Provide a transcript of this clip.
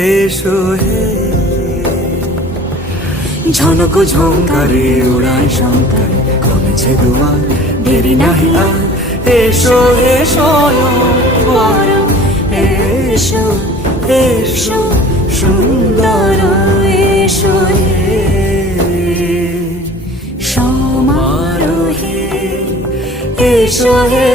এসো হে ঝনক ঝঙ্কারে উড়ায় শঙ্কার কমেছে দুয়ার দেরি নাহি আর এসো এসো বড় এসো এসো সুন্দর এসো হে সমারোহে এসো হে